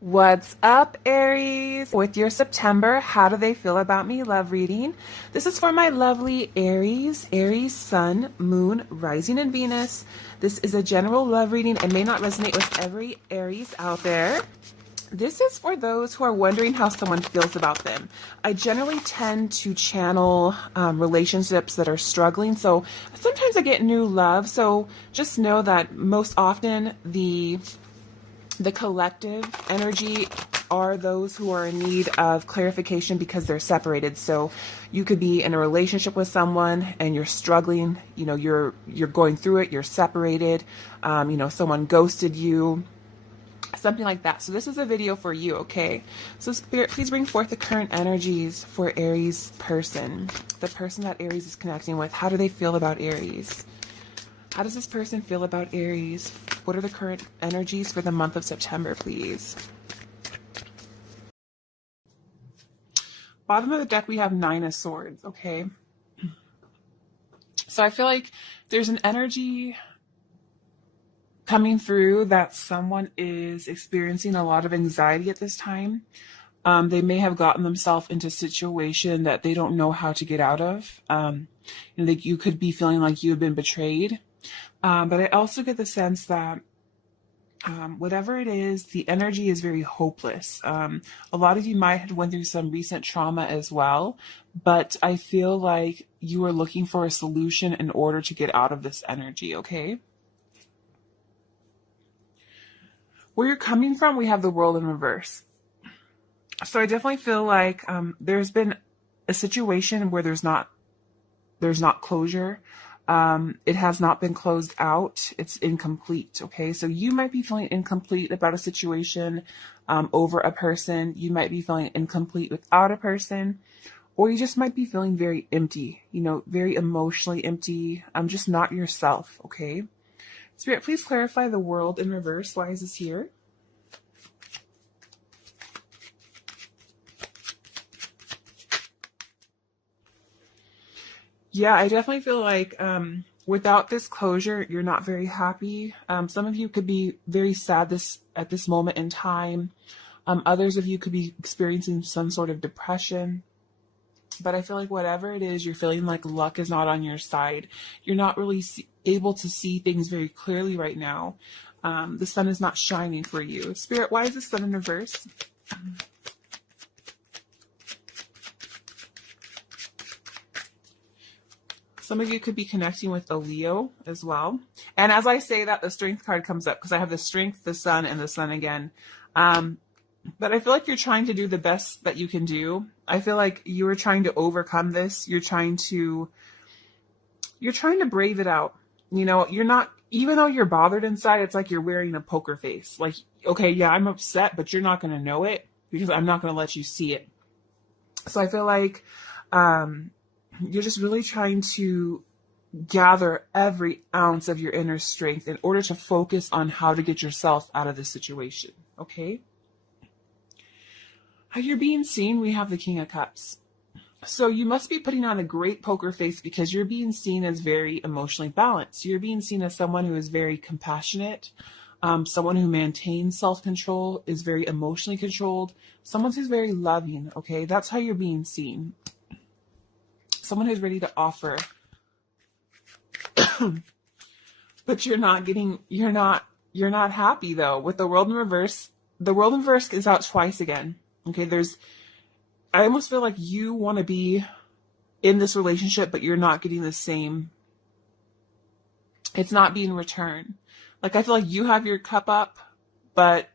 What's up, Aries? With your September, how do they feel about me love reading? This is for my lovely Aries, Sun, Moon, Rising, and Venus. This is a general love reading and may not resonate with every Aries out there. This is for those who are wondering how someone feels about them. I generally tend to channel relationships that are struggling, so sometimes I get new love. So just know that most often the collective energy are those who are in need of clarification because they're separated. So you could be in a relationship with someone and you're struggling, you're going through it, you're separated, someone ghosted you, something like that. So this is a video for you, okay? So Spirit, please bring forth the current energies for Aries person, the person that Aries is connecting with. How do they feel about Aries? How does this person feel about Aries? What are the current energies for the month of September, please? Bottom of the deck, we have Nine of Swords, okay? So I feel like there's an energy coming through that someone is experiencing a lot of anxiety at this time. They may have gotten themselves into a situation that they don't know how to get out of. You could be feeling like you've been betrayed. But I also get the sense that whatever it is, the energy is very hopeless. A lot of you might have went through some recent trauma as well, but I feel like you are looking for a solution in order to get out of this energy, okay? Where you're coming from, we have the World in reverse. So I definitely feel like there's been a situation where there's not closure. It has not been closed out. It's incomplete. Okay. So you might be feeling incomplete about a situation, over a person. You might be feeling incomplete without a person, or you just might be feeling very empty, very emotionally empty. Just not yourself. Okay. Spirit, please clarify the World in reverse. Why is this here? Yeah, I definitely feel like without this closure, you're not very happy. Some of you could be very sad at this moment in time. Others of you could be experiencing some sort of depression. But I feel like whatever it is, you're feeling like luck is not on your side. You're not really able to see things very clearly right now. The sun is not shining for you. Spirit, why is the sun in reverse? Some of you could be connecting with a Leo as well. And as I say that, the Strength card comes up because I have the Strength, the Sun, and the Sun again. But I feel like you're trying to do the best that you can do. I feel like you are trying to overcome this. You're trying to brave it out. You're not, even though you're bothered inside, it's like you're wearing a poker face. Like, okay, yeah, I'm upset, but you're not going to know it because I'm not going to let you see it. So I feel like, you're just really trying to gather every ounce of your inner strength in order to focus on how to get yourself out of this situation, okay? How you're being seen, we have the King of Cups. So you must be putting on a great poker face because you're being seen as very emotionally balanced. You're being seen as someone who is very compassionate, someone who maintains self-control, is very emotionally controlled, someone who's very loving, okay? That's how you're being seen. Someone who's ready to offer, but you're not happy though. With the World in reverse, the World in reverse is out twice again. Okay. I almost feel like you want to be in this relationship, but you're not getting the same. It's not being returned. Like, I feel like you have your cup up, but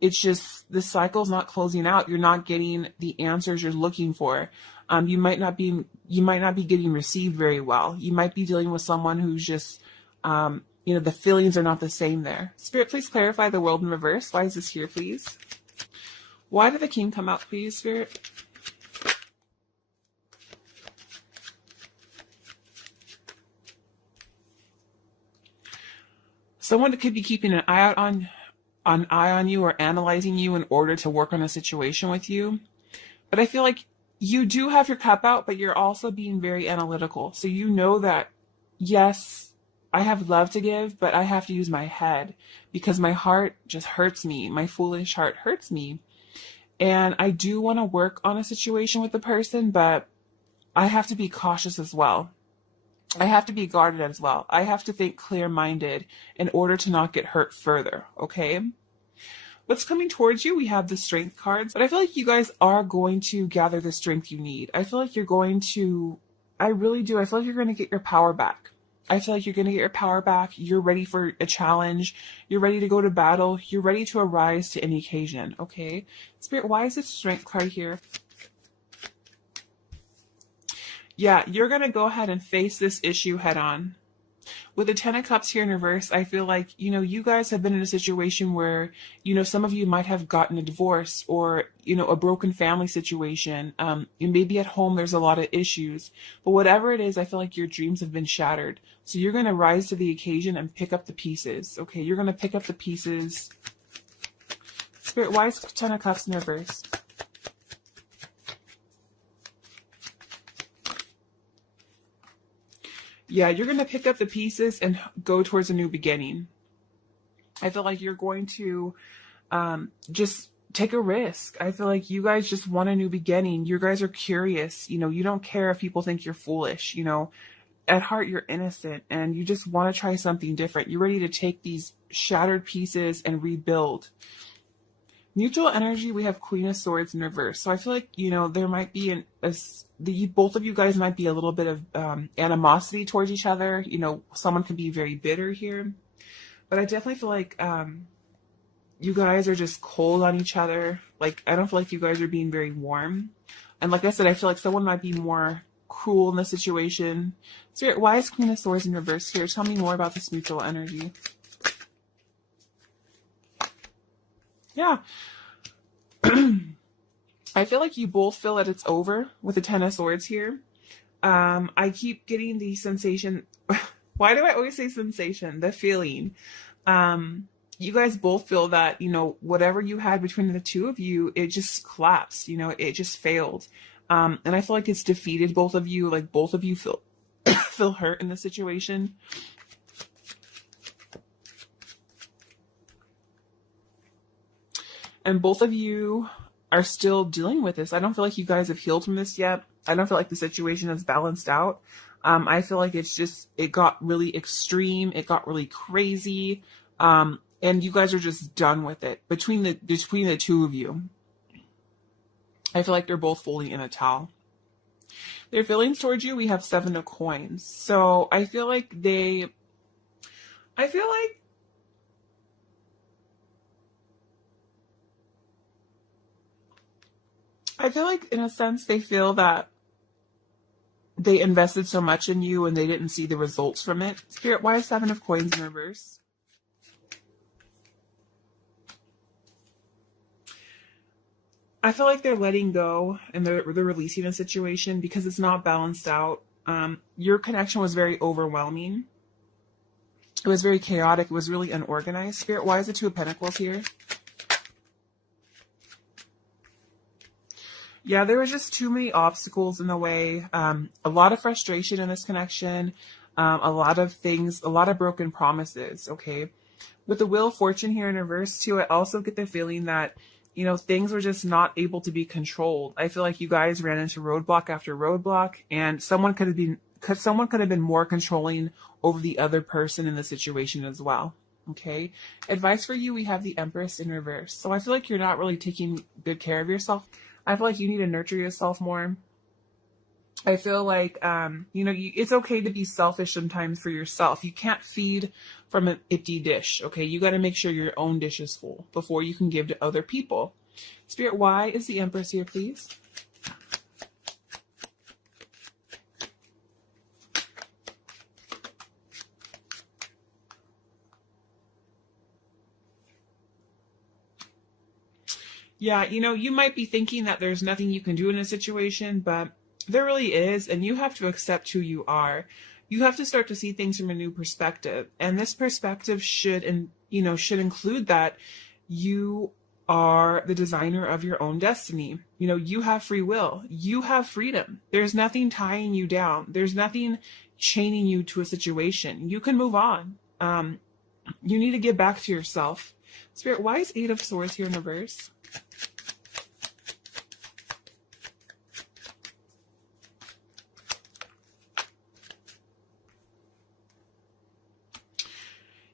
it's just, the cycle's not closing out. You're not getting the answers you're looking for. You might not be getting received very well. You might be dealing with someone who's just, the feelings are not the same there. Spirit, please clarify the World in reverse. Why is this here, please? Why did the King come out, please, Spirit? Someone could be keeping an eye out on you or analyzing you in order to work on a situation with you. But I feel like you do have your cup out, but you're also being very analytical. So you know that, yes, I have love to give, but I have to use my head because my heart just hurts me. My foolish heart hurts me. And I do want to work on a situation with the person, but I have to be cautious as well. I have to be guarded as well. I have to think clear-minded in order to not get hurt further, okay? What's coming towards you? We have the strength cards, but I feel like you guys are going to gather the strength you need. I feel like you're going to, I really do. I feel like you're going to get your power back. I feel like you're going to get your power back. You're ready for a challenge. You're ready to go to battle. You're ready to arise to any occasion, okay? Spirit, why is this strength card here? Yeah, you're going to go ahead and face this issue head on. With the Ten of Cups here in reverse, I feel like, you guys have been in a situation where, some of you might have gotten a divorce or, a broken family situation. Maybe at home there's a lot of issues. But whatever it is, I feel like your dreams have been shattered. So you're going to rise to the occasion and pick up the pieces. Okay, you're going to pick up the pieces. Spirit, why is Ten of Cups in reverse? Yeah, you're going to pick up the pieces and go towards a new beginning. I feel like you're going to just take a risk. I feel like you guys just want a new beginning. You guys are curious. You don't care if people think you're foolish. At heart, you're innocent and you just want to try something different. You're ready to take these shattered pieces and rebuild. Mutual energy, we have Queen of Swords in reverse. So I feel like, there might be both of you guys might be a little bit of animosity towards each other. Someone can be very bitter here. But I definitely feel like you guys are just cold on each other. Like, I don't feel like you guys are being very warm. And like I said, I feel like someone might be more cruel in this situation. Spirit, why is Queen of Swords in reverse here? Tell me more about this mutual energy. Yeah. I feel like you both feel that it's over with the Ten of Swords here. I keep getting the sensation. Why do I always say sensation? The feeling. You guys both feel that, whatever you had between the two of you, it just collapsed. It just failed. And I feel like it's defeated both of you. Like both of you feel feel hurt in the situation. And both of you are still dealing with this. I don't feel like you guys have healed from this yet. I don't feel like the situation is balanced out. I feel like it got really extreme. It got really crazy. And you guys are just done with it. Between the two of you, I feel like they're both fully in a towel. Their feelings towards you, we have Seven of Coins. So I feel like in a sense they feel that they invested so much in you and they didn't see the results from it. Spirit, why is Seven of Coins in reverse? I feel like they're letting go and they're releasing a situation because it's not balanced out. Your connection was very overwhelming. It was very chaotic. It was really unorganized. Spirit, why is the Two of Pentacles here? Yeah, there was just too many obstacles in the way. A lot of frustration in this connection. A lot of things, a lot of broken promises, okay? With the Wheel of Fortune here in reverse too, I also get the feeling that, things were just not able to be controlled. I feel like you guys ran into roadblock after roadblock and someone could have been more controlling over the other person in the situation as well. Okay. Advice for you, we have the Empress in reverse. So I feel like you're not really taking good care of yourself. I feel like you need to nurture yourself more. I feel like, it's okay to be selfish sometimes for yourself. You can't feed from an empty dish, okay? You got to make sure your own dish is full before you can give to other people. Spirit, why is the Empress here, please? Yeah, you might be thinking that there's nothing you can do in a situation, but there really is, and you have to accept who you are. You have to start to see things from a new perspective, and this perspective should include that you are the designer of your own destiny. You know, you have free will. You have freedom. There's nothing tying you down. There's nothing chaining you to a situation. You can move on. You need to get back to yourself. Spirit, why is Eight of Swords here in reverse?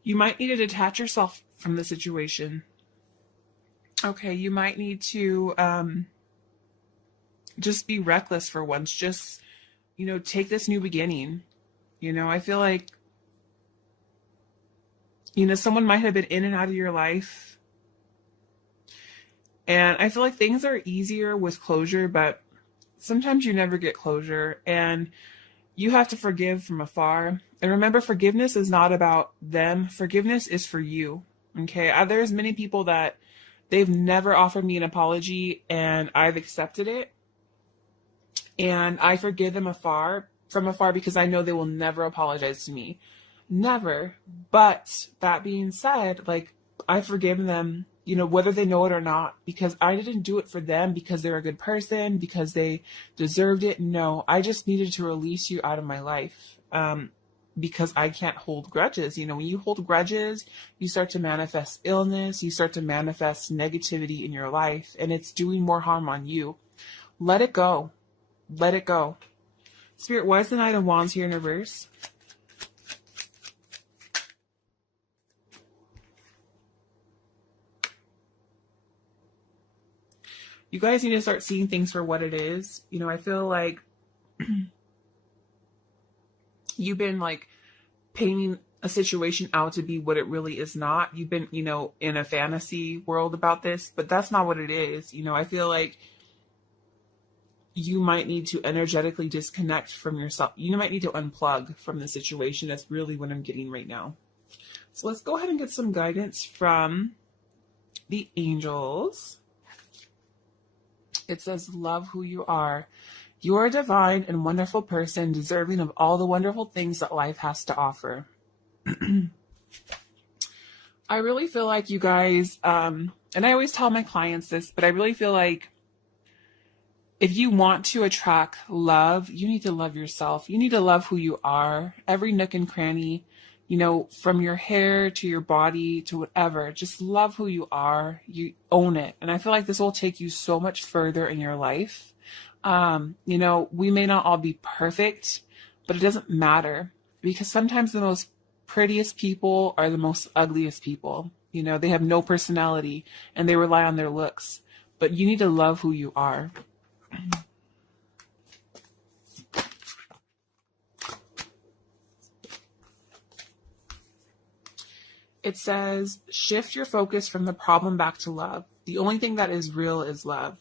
You might need to detach yourself from the situation. Okay, you might need to just be reckless for once. Just, you know, take this new beginning. You know, I feel like, you know, someone might have been in and out of your life. And I feel like things are easier with closure, but sometimes you never get closure. And you have to forgive from afar. And remember, forgiveness is not about them. Forgiveness is for you. Okay? There's many people that they've never offered me an apology, and I've accepted it. And I forgive them from afar because I know they will never apologize to me. Never. But that being said, like, I've forgiven them, you know, whether they know it or not, because I didn't do it for them because they're a good person, because they deserved it. No, I just needed to release you out of my life. Because I can't hold grudges. You know, when you hold grudges, you start to manifest illness, you start to manifest negativity in your life, and it's doing more harm on you. Let it go. Let it go. Spirit, why is the Knight of Wands here in reverse? You guys need to start seeing things for what it is. You know, I feel like you've been like painting a situation out to be what it really is not. You've been, you know, in a fantasy world about this, but that's not what it is. You know, I feel like you might need to energetically disconnect from yourself. You might need to unplug from the situation. That's really what I'm getting right now. So let's go ahead and get some guidance from the angels. It says, love who you are. You are a divine and wonderful person, deserving of all the wonderful things that life has to offer. I really feel like you guys, and I always tell my clients this, but I really feel like if you want to attract love, you need to love yourself. You need to love who you are. Every nook and cranny, you know, from your hair to your body to whatever, just love who you are. You own it. And I feel like this will take you so much further in your life. You know, we may not all be perfect, but it doesn't matter, because sometimes the most prettiest people are the most ugliest people. You know, they have no personality and they rely on their looks, but you need to love who you are. It says, shift your focus from the problem back to love. The only thing that is real is love.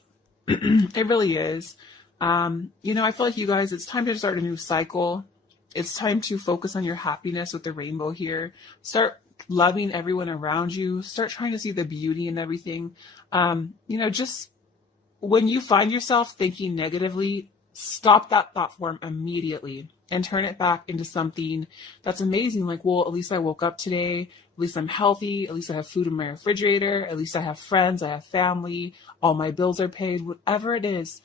It really is. You know, I feel like you guys, it's time to start a new cycle. It's time to focus on your happiness with the rainbow here. Start loving everyone around you. Start trying to see the beauty in everything. You know, just when you find yourself thinking negatively, stop that thought form immediately and turn it back into something that's amazing. Like, well, at least I woke up today. At least I'm healthy. At least I have food in my refrigerator. At least I have friends. I have family. All my bills are paid. Whatever it is,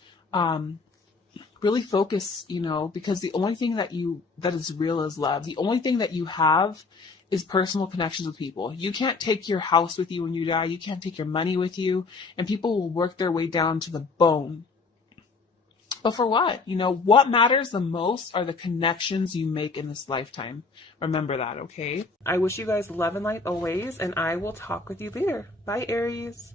really focus, you know, because the only thing that is real is love. The only thing that you have is personal connections with people. You can't take your house with you when you die. You can't take your money with you, and people will work their way down to the bone. But for what? You know, what matters the most are the connections you make in this lifetime. Remember that, okay? I wish you guys love and light always, and I will talk with you later. Bye, Aries.